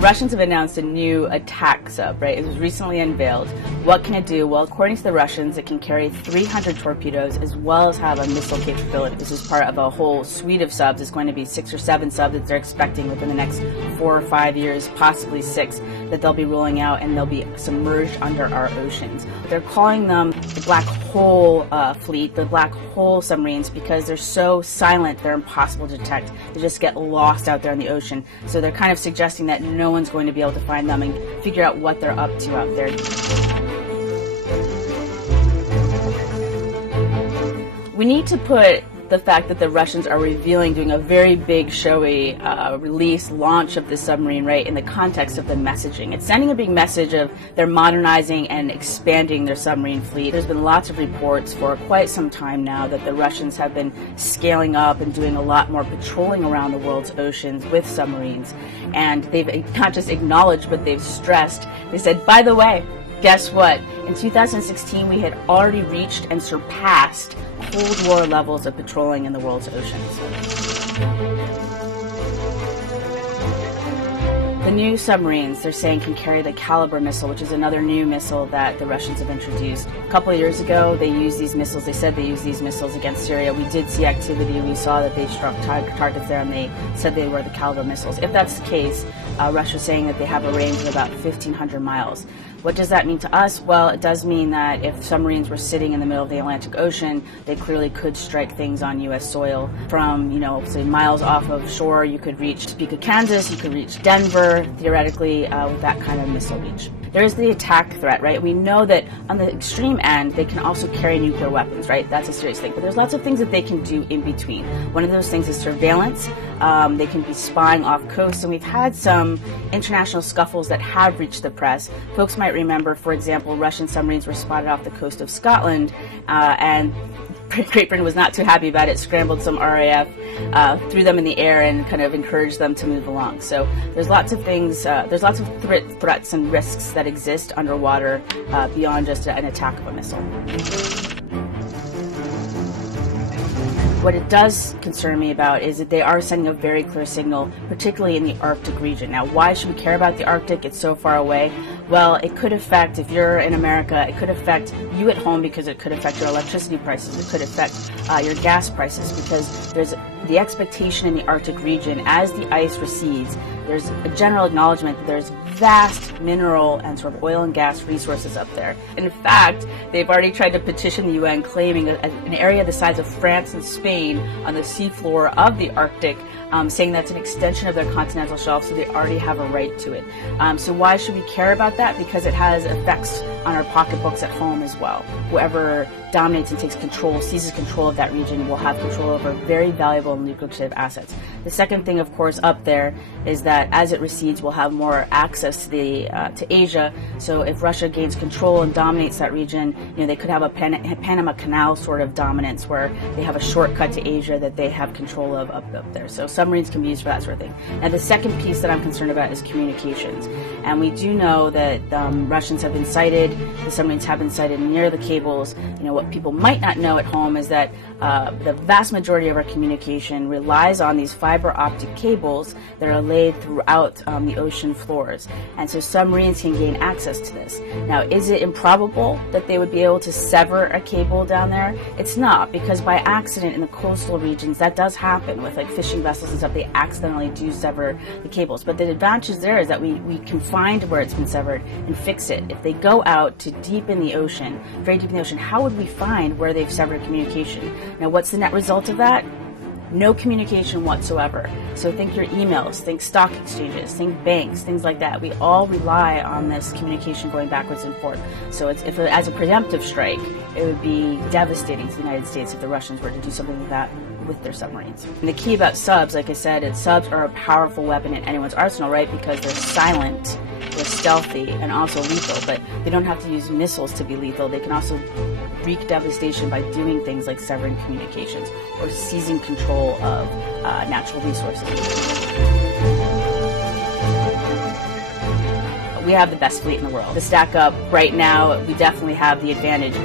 The Russians have announced a new attack sub, right? It was recently unveiled. What can it do? Well, according to the Russians, it can carry 300 torpedoes as well as have a missile capability. This is part of a whole suite of subs. It's going to be 6 or 7 subs that they're expecting within the next 4 or 5 years, possibly 6, that they'll be rolling out, and they'll be submerged under our oceans. They're calling them the black hole fleet, the black hole submarines, because they're so silent, they're impossible to detect. They just get lost out there in the ocean. So they're kind of suggesting that no one's going to be able to find them and figure out what they're up to out there. We need to put the fact that the Russians are revealing, doing a very big, showy launch of this submarine, right, in the context of the messaging. It's sending a big message of they're modernizing and expanding their submarine fleet. There's been lots of reports for quite some time now that the Russians have been scaling up and doing a lot more patrolling around the world's oceans with submarines. And they've not just acknowledged, but they've stressed. They said, by the way, guess what? In 2016, we had already reached and surpassed Cold War levels of patrolling in the world's oceans. The new submarines, they're saying, can carry the Caliber missile, which is another new missile that the Russians have introduced. A couple of years ago, they used these missiles. They said they used these missiles against Syria. We did see activity. We saw that they struck targets there, and they said they were the Caliber missiles. If that's the case, Russia's saying that they have a range of about 1,500 miles. What does that mean to us? Well, it does mean that if submarines were sitting in the middle of the Atlantic Ocean, they clearly could strike things on U.S. soil. From, say miles off of shore, you could reach Topeka, Kansas, you could reach Denver, theoretically, with that kind of missile reach. There's the attack threat, right? We know that on the extreme end, they can also carry nuclear weapons, right? That's a serious thing. But there's lots of things that they can do in between. One of those things is surveillance. They can be spying off coast, and we've had some international scuffles that have reached the press. Folks might remember, for example, Russian submarines were spotted off the coast of Scotland, and Great Britain was not too happy about it, scrambled some RAF, threw them in the air, and kind of encouraged them to move along. So there's lots of things, there's lots of threats and risks that exist underwater beyond just an attack of a missile. What it does concern me about is that they are sending a very clear signal, particularly in the Arctic region. Now, why should we care about the Arctic? It's so far away. Well, it could affect, if you're in America, it could affect you at home because it could affect your electricity prices. It could affect your gas prices because there's the expectation in the Arctic region as the ice recedes. There's a general acknowledgement that there's vast mineral and sort of oil and gas resources up there. In fact, they've already tried to petition the UN claiming an area the size of France and Spain on the seafloor of the Arctic, saying that's an extension of their continental shelf, so they already have a right to it. So why should we care about that? Because it has effects on our pocketbooks at home as well. Whoever dominates and takes control, seizes control of that region, will have control over very valuable and lucrative assets. The second thing, of course, up there is that as it recedes, we'll have more access to Asia. So if Russia gains control and dominates that region, they could have a Panama Canal sort of dominance where they have a shortcut to Asia that they have control of up there. So submarines can be used for that sort of thing. And the second piece that I'm concerned about is communications. And we do know that Russians have been sighted, the submarines have been sighted near the cables. What people might not know at home is that the vast majority of our communication relies on these fiber optic cables that are laid throughout the ocean floors. And so submarines can gain access to this. Now, is it improbable that they would be able to sever a cable down there? It's not, because by accident in the coastal regions, that does happen with like fishing vessels and stuff. They accidentally do sever the cables. But the advantage there is that we can find where it's been severed and fix it. If they go out to deep in the ocean, very deep in the ocean, how would we find where they've severed communication? Now, what's the net result of that? No communication whatsoever. So think your emails, think stock exchanges, think banks, things like that. We all rely on this communication going backwards and forth. So as a preemptive strike, it would be devastating to the United States if the Russians were to do something like that with their submarines. And the key about subs, like I said, subs are a powerful weapon in anyone's arsenal, right? Because they're silent, they're stealthy, and also lethal. But they don't have to use missiles to be lethal. They can also wreak devastation by doing things like severing communications or seizing control of natural resources. We have the best fleet in the world. To stack up right now, we definitely have the advantage.